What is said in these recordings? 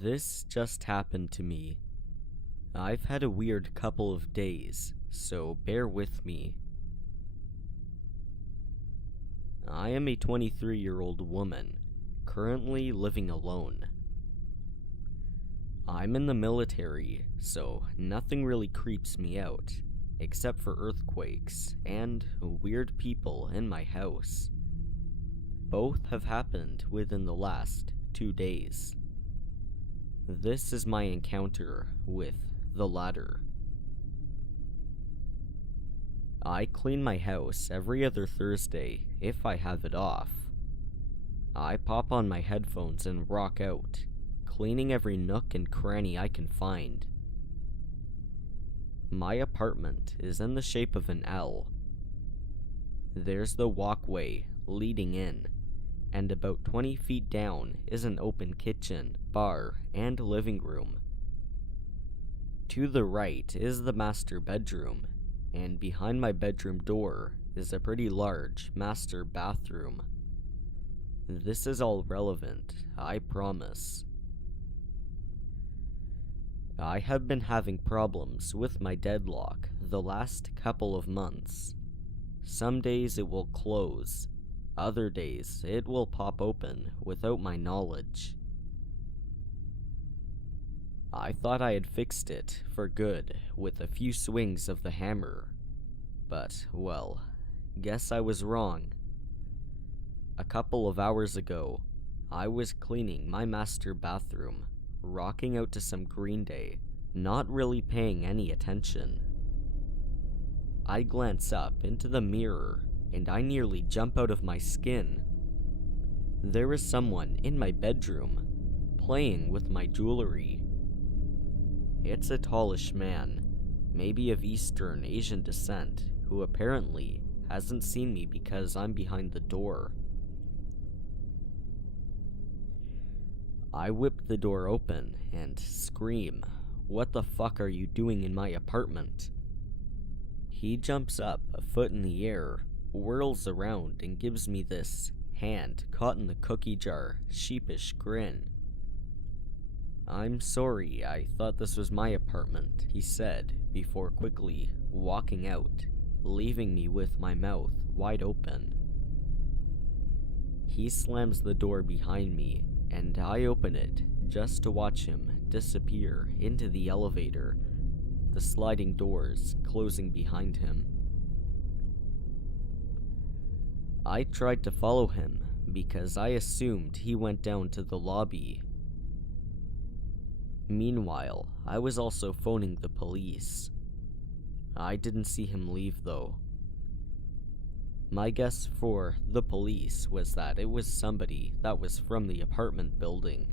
This just happened to me. I've had a weird couple of days, so bear with me. I am a 23-year-old woman, currently living alone. I'm in the military, so nothing really creeps me out, except for earthquakes and weird people in my house. Both have happened within the last 2 days. This is my encounter with the latter. I clean my house every other Thursday if I have it off. I pop on my headphones and rock out, cleaning every nook and cranny I can find. My apartment is in the shape of an L. There's the walkway leading in, and about 20 feet down is an open kitchen, bar, and living room. To the right is the master bedroom, and behind my bedroom door is a pretty large master bathroom. This is all relevant, I promise. I have been having problems with my deadlock the last couple of months. Some days it will close, other days it will pop open without my knowledge. I thought I had fixed it for good with a few swings of the hammer, but, well, guess I was wrong. A couple of hours ago, I was cleaning my master bathroom, rocking out to some Green Day, not really paying any attention. I glance up into the mirror, and I nearly jump out of my skin. There is someone in my bedroom, playing with my jewelry. It's a tallish man, maybe of Eastern Asian descent, who apparently hasn't seen me because I'm behind the door. I whip the door open and scream, "What the fuck are you doing in my apartment?" He jumps up a foot in the air, whirls around, and gives me this hand caught in the cookie jar, sheepish grin. "I'm sorry, I thought this was my apartment," he said, before quickly walking out, leaving me with my mouth wide open. He slams the door behind me, and I open it just to watch him disappear into the elevator, the sliding doors closing behind him. I tried to follow him because I assumed he went down to the lobby. Meanwhile, I was also phoning the police. I didn't see him leave though. My guess for the police was that it was somebody that was from the apartment building,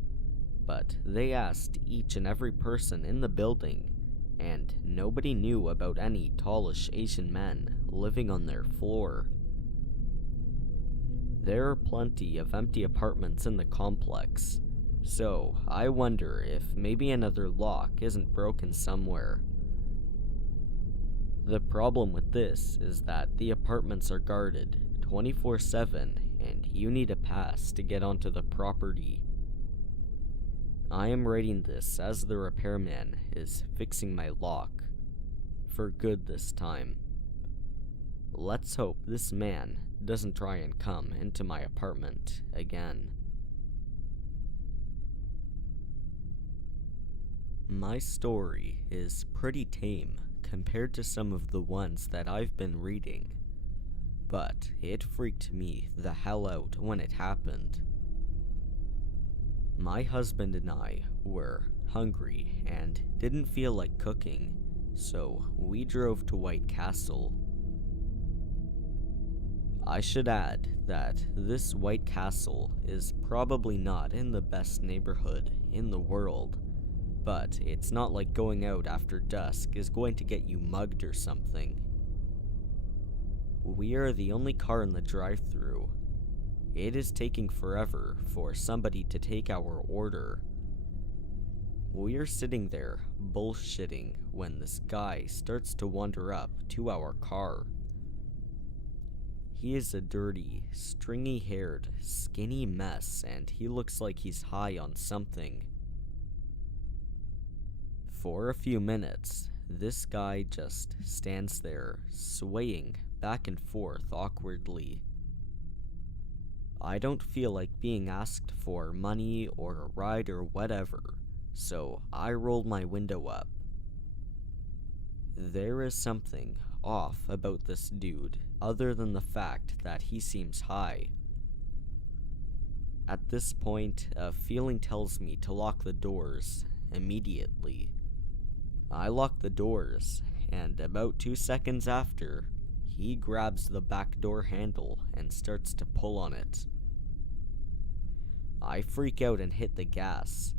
but they asked each and every person in the building, and nobody knew about any tallish Asian men living on their floor. There are plenty of empty apartments in the complex, so I wonder if maybe another lock isn't broken somewhere. The problem with this is that the apartments are guarded 24/7 and you need a pass to get onto the property. I am writing this as the repairman is fixing my lock. For good this time. Let's hope this man doesn't try and come into my apartment again. My story is pretty tame compared to some of the ones that I've been reading, but it freaked me the hell out when it happened. My husband and I were hungry and didn't feel like cooking, so we drove to White Castle. I should add that this White Castle is probably not in the best neighborhood in the world, but it's not like going out after dusk is going to get you mugged or something. We are the only car in the drive-thru. It is taking forever for somebody to take our order. We are sitting there bullshitting when this guy starts to wander up to our car. He is a dirty, stringy-haired, skinny mess, and he looks like he's high on something. For a few minutes, this guy just stands there, swaying back and forth awkwardly. I don't feel like being asked for money or a ride or whatever, so I rolled my window up. There is something off about this dude, other than the fact that he seems high. At this point, a feeling tells me to lock the doors immediately. I lock the doors, and about 2 seconds after, he grabs the back door handle and starts to pull on it. I freak out and hit the gas.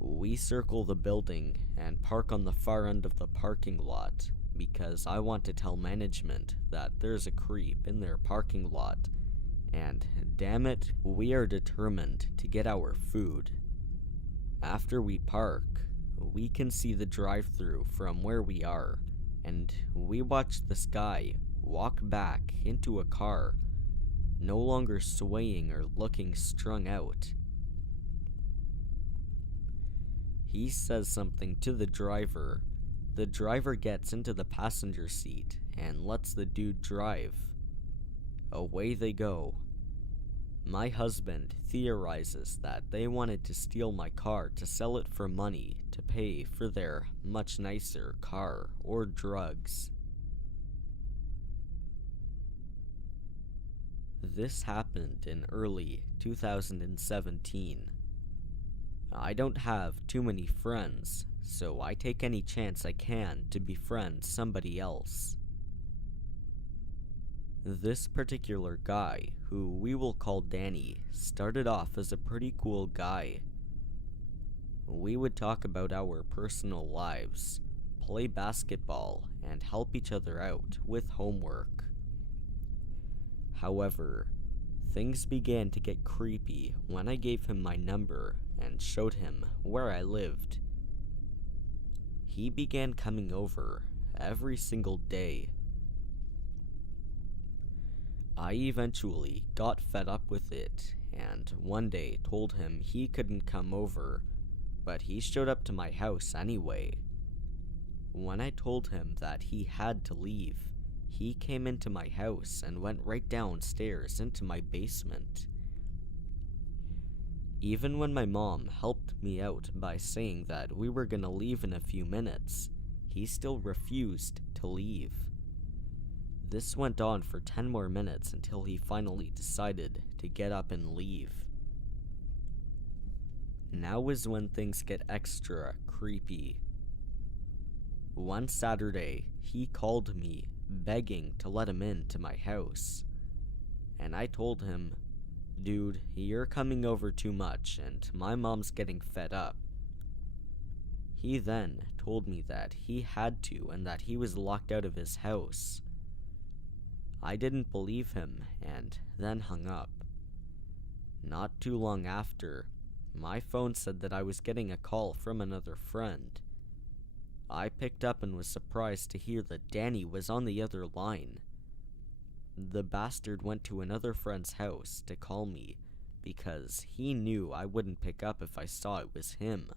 We circle the building and park on the far end of the parking lot because I want to tell management that there's a creep in their parking lot, and damn it, we are determined to get our food. After we park, we can see the drive-thru from where we are, and we watch this guy walk back into a car, no longer swaying or looking strung out. He says something to the driver. The driver gets into the passenger seat and lets the dude drive. Away they go. My husband theorizes that they wanted to steal my car to sell it for money to pay for their much nicer car or drugs. This happened in early 2017. I don't have too many friends, so I take any chance I can to befriend somebody else. This particular guy, who we will call Danny, started off as a pretty cool guy. We would talk about our personal lives, play basketball, and help each other out with homework. However, things began to get creepy when I gave him my number and showed him where I lived. He began coming over every single day. I eventually got fed up with it, and one day told him he couldn't come over, but he showed up to my house anyway. When I told him that he had to leave, he came into my house and went right downstairs into my basement. Even when my mom helped me out by saying that we were gonna leave in a few minutes, he still refused to leave. This went on for 10 more minutes until he finally decided to get up and leave. Now is when things get extra creepy. One Saturday, he called me, begging to let him into my house. And I told him, "Dude, you're coming over too much, and my mom's getting fed up." He then told me that he had to and that he was locked out of his house. I didn't believe him and then hung up. Not too long after, my phone said that I was getting a call from another friend. I picked up and was surprised to hear that Danny was on the other line. The bastard went to another friend's house to call me because he knew I wouldn't pick up if I saw it was him.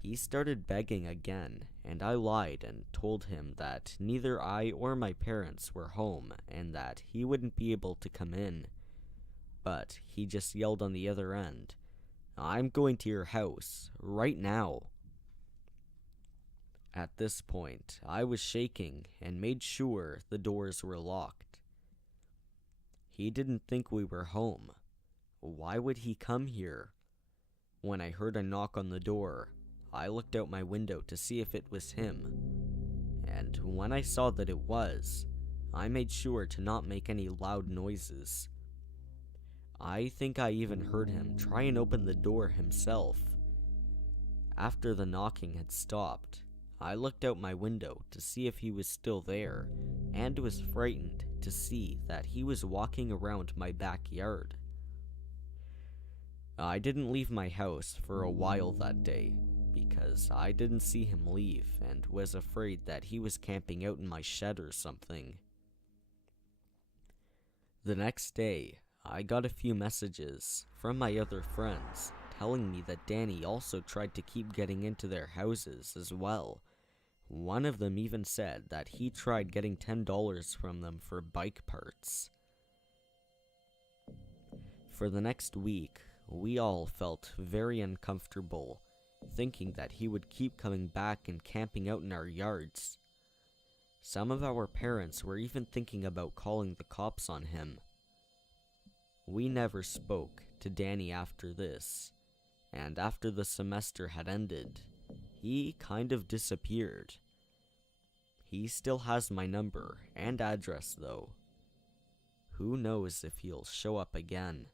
He started begging again, and I lied and told him that neither I or my parents were home and that he wouldn't be able to come in. But he just yelled on the other end, "I'm going to your house, right now." At this point, I was shaking and made sure the doors were locked. He didn't think we were home. Why would he come here? When I heard a knock on the door, I looked out my window to see if it was him. And when I saw that it was, I made sure to not make any loud noises. I think I even heard him try and open the door himself. After the knocking had stopped, I looked out my window to see if he was still there, and was frightened to see that he was walking around my backyard. I didn't leave my house for a while that day, because I didn't see him leave and was afraid that he was camping out in my shed or something. The next day, I got a few messages from my other friends telling me that Danny also tried to keep getting into their houses as well. One of them even said that he tried getting $10 from them for bike parts. For the next week, we all felt very uncomfortable, thinking that he would keep coming back and camping out in our yards. Some of our parents were even thinking about calling the cops on him. We never spoke to Danny after this, and after the semester had ended, he kind of disappeared. He still has my number and address though. Who knows if he'll show up again.